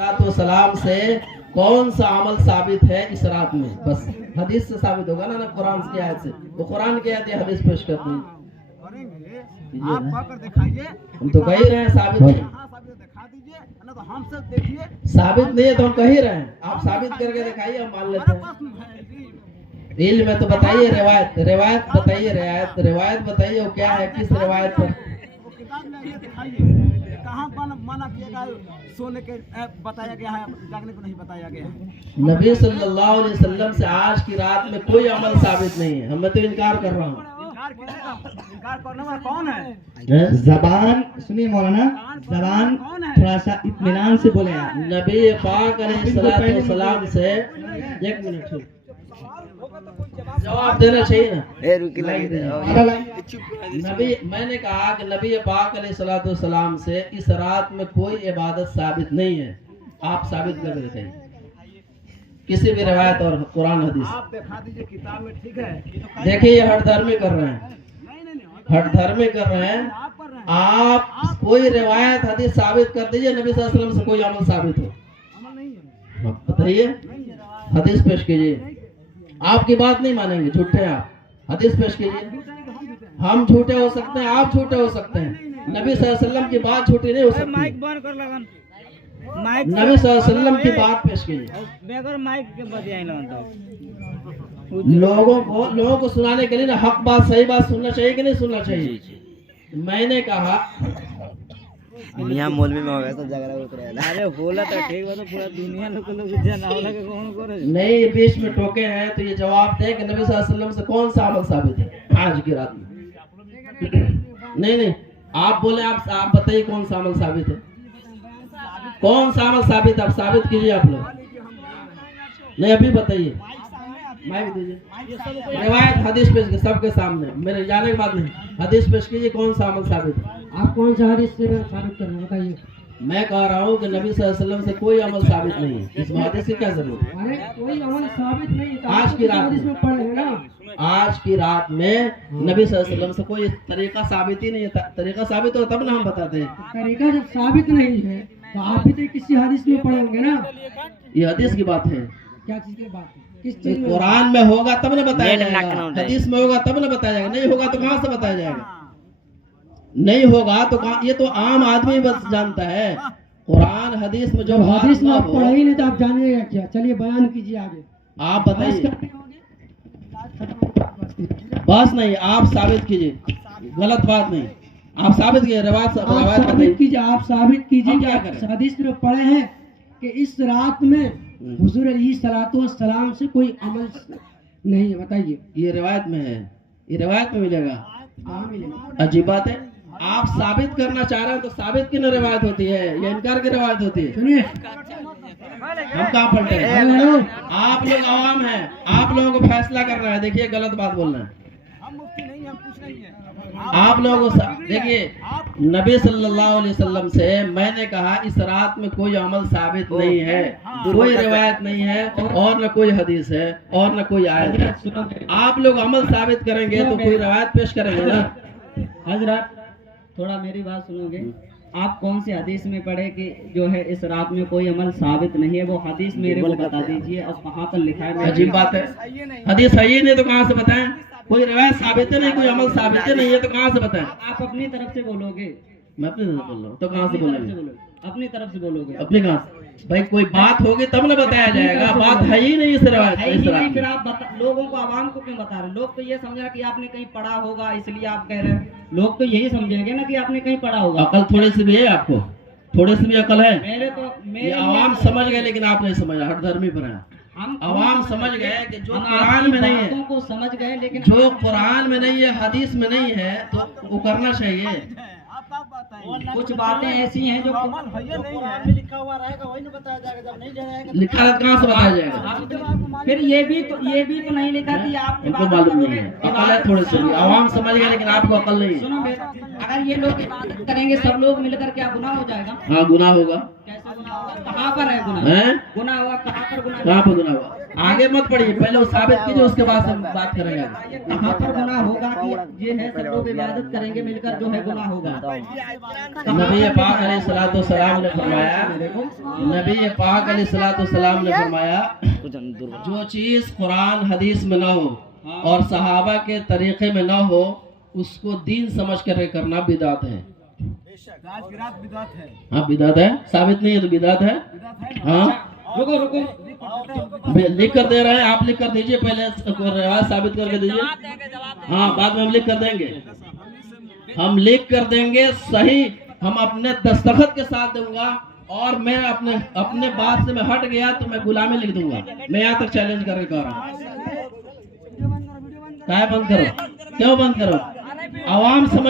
तो सलाम से कौन सा अमल साबित है इस रात में? बस हदीस से साबित होगा ना, कुरान की आयत से। वो कुरान की आयत है, हदीस पेश करते हैं। आप कर दिखाइए। हम तो कह ही रहे हैं साबित नहीं। दिखा दीजिए ना, तो हम सब देखिए। साबित नहीं है तो हम कह ही रहे हैं, आप साबित करके दिखाइए, हम मान लेते हैं। इल्म में तो बताइए, रिवायत रिवायत बताइए, रिवायत बताइए वो क्या है, किस रिवायत पर? कहाँ मना किया गया सोने के बताया गया है, जागने को नहीं बताया गया है। नबी सल्लल्लाहु अलैहि वसल्लम से आज की रात में कोई अमल साबित नहीं है। हम तो इनकार कर रहा हूँ। इनकार करने वाला कौन है? जबान सुनिए मौलाना, जबान थोड़ा सा इत्मीनान से बोले आप। नबी पाक अलैहिस्सलाम से एक मिनट जवाब देना चाहिए ना। नबी, मैंने कहा कि नबी पाक अलैहिस्सलाम से इस रात में कोई इबादत साबित नहीं है। आप साबित कर देते हैं किसी भी रिवायत और कुरान हदीस। आप दिखा दीजिए किताब में, ठीक है? देखिए ये हठधर्मी कर रहे हैं, हठधर्मी कर रहे हैं। आप कोई रिवायत हदीस साबित कर दीजिए, नबी सल्लल्लाहु अलैहि वसल्लम से कोई अमल साबित हो, आप बताइए, हदीस पेश कीजिए। आपकी बात नहीं मानेंगे, झूठे आप। हदीस पेश कीजिए। हम झूठे हो सकते हैं, आप झूठे हो सकते हैं, नबी सल्लल्लाहु अलैहि वसल्लम की बात झूठी नहीं हो सकती। माइक बंद कर लगन, माइक नबी सल्लल्लाहु अलैहि वसल्लम की बात पेश कीजिए। बगैर माइक के बजाय ना लोगों को सुनाने के लिए ना, हक बात सही बात सुनना चाहिए कि नहीं सुनना चाहिए? मैंने कहा यहाँ मौलवी में हो गया सब झगड़ा उतरा। अरे बोला तो ठीक है, तो पूरा दुनिया लोग जाना वाला के कौन करे नहीं, बीच में टोके हैं तो ये जवाब दें कि नबी सल्लल्लाहु अलैहि वसल्लम से कौन सा अमल साबित है आज की रात में? नहीं, आप बोले, आप बताइए कौन सा अमल साबित है, कौन सा अमल साबित है? आप साबित कीजिए आप लोग। नहीं, अभी बताइए, माइक दीजिए। रिवायत हदीस पेश कीजिए सबके सामने, मेरे जाने के बाद नहीं, हदीस पेश कीजिए कौन सा अमल साबित है। आप कौन सा हदीस से साबित कर रहे हैं बताइए? मैं कह रहा हूँ कि नबी सल्लल्लाहु अलैहि वसल्लम से कोई अमल साबित नहीं है, इस हदीस की क्या जरूरत है? अरे कोई अमल साबित नहीं, आज की रात में पढ़े हैं ना। आज की रात में नबी सल्लल्लाहु अलैहि वसल्लम से कोई तरीका साबित ही नहीं है। तरीका साबित हो तब ना हम बताते हैं। तरीका जब साबित नहीं है तो आप भी तो किसी हदीस में पढ़े होंगे ना। ये हदीस की बात है। क्या चीज की बात है? किस चीज में? कुरान में होगा तब ना बताया जाएगा, हदीस में होगा तब ना बताया जाएगा। नहीं होगा तो कहाँ से बताया जाएगा? नहीं होगा तो कहाँ? ये तो आम आदमी बस जानता है। कुरान हदीस में जो हदीस में आप पढ़े ही नहीं तो आप जानिएगा क्या? चलिए बयान कीजिए आगे, आप बताइए। बस नहीं, आप साबित कीजिए, गलत बात नहीं, आप साबित कीजिए। रिवायत साबित कीजिए, आप साबित कीजिए। क्या करें? हदीस में पढ़े हैं कि इस रात में हुजूर अलैहिस्सलातु वस्सलाम से कोई अमल नहीं है, बताइए। ये रिवायत में है, ये रिवायत में मिलेगा। कहाँ मिलेगा? अजीब बात है, आप साबित करना चाह रहे हैं तो साबित की न रिवायत होती है, या इनकार की रिवायत होती है? सुनिए, हम कहाँ पढ़ते हैं? आप लोग आवाम हैं, आप लोगों को फैसला करना है। देखिए गलत बात बोलना है, हम मुफ्ती नहीं, हम कुछ नहीं है। आप लोगों को देखिए, नबी सल्लल्लाहु अलैहि वसल्लम से मैंने कहा इस रात में कोई अमल साबित नहीं है, कोई रिवायत नहीं है, और न कोई हदीस है, और न कोई आयत है। आप लोग अमल साबित करेंगे तो कोई रिवायत पेश करेंगे ना। हजरत थोड़ा मेरी बात सुनोगे? आप कौन सी हदीस में पढ़े कि जो है इस रात में कोई अमल साबित नहीं है? वो हदीस मेरे को बता दीजिए, और कहाँ पर लिखा है? अजीब बात है, हदीस सही नहीं तो कहाँ से बताएं? कोई रिवायत साबित नहीं, कोई अमल साबित नहीं है तो कहाँ से बताएं? आप अपनी तरफ से बोलोगे। मैं अपनी तरफ से बोल रहा हूँ तो कहाँ से बोलेंगे? अपनी तरफ से बोलोगे। अपने कहाँ से? भाई कोई बात होगी तब ना बताया जाएगा, बात है ही नहीं इस रिवायत है इस ही रात नहीं, फिर में। आप लोगों को, आवाम को क्यों बता रहे हैं? लोग तो ये समझ रहे कि आपने कहीं पढ़ा होगा इसलिए आप कह रहे हैं। लोग तो यही समझेंगे ना कि आपने कहीं पढ़ा होगा। अकल थोड़ी सी भी है आपको? थोड़ी सी भी अकल है? मेरे तो ये आवाम समझ गए, लेकिन आप नहीं समझा, हठधर्मी पर है। हम आवाम समझ गए कि जो हम कुरान में नहीं है, बातों को समझ गए, लेकिन जो कुरान में नहीं है, हदीस में नहीं है, तो वो करना चाहिए। कुछ बातें ऐसी हैं जो लिखा हुआ रहेगा वही नहीं बताया जाएगा, जब नहीं जाएगा लिखा है तो कहाँ से बताया जाएगा? फिर ये भी तो नहीं लिखा कि आप हमको मालूम नहीं है, अकल है थोड़ी सी भी। आवाम समझ गए लेकिन आपको अकल नहीं है। सुनो बेटा, अगर ये लोग इबादत करेंगे सब लोग मिलकर, क्या गुनाह हो जाएगा? हाँ, गुनाह होगा। कैसे गुनाह होगा? कहाँ पर है गुनाह? हैं? गुनाह हुआ कहाँ पर? गुनाह कहाँ पर गुनाह हुआ? आगे मत पढ़िए, पहले वो साबित कीजिए, उसके बाद हम बात करेंगे। कहाँ पर गुनाह होगा कि ये है सब लोग इबादत करेंगे मिलकर जो है गुनाह होगा? नबी पाक अलैहिस्सलाम ने फरमाया, नबी पाक अलैहिस्सलाम ने फरमाया, जो चीज कुरान हदीस में ना हो और सहाबा के तरीके में ना हो, उसको दीन समझ कर करना बिदात है। राजगिरात बिदात है। हाँ बिदात है, साबित नहीं है तो बिदात है। हाँ रुको रुको, लिख कर दे रहे हैं, आप लिख कर दीजिए, पहले रिवाज साबित करके दीजिए। हाँ बाद में हम लिख कर देंगे, हम लिख कर देंगे सही, हम अपने दस्तखत के साथ दूंगा, और मैं अपने बात से मैं हट गया तो मैं गुलामी लिख दूंगा। मैं यहाँ तक चैलेंज करके कह रहा हूँ। क्या बंद करो, क्यों बंद करो? आवाम समझ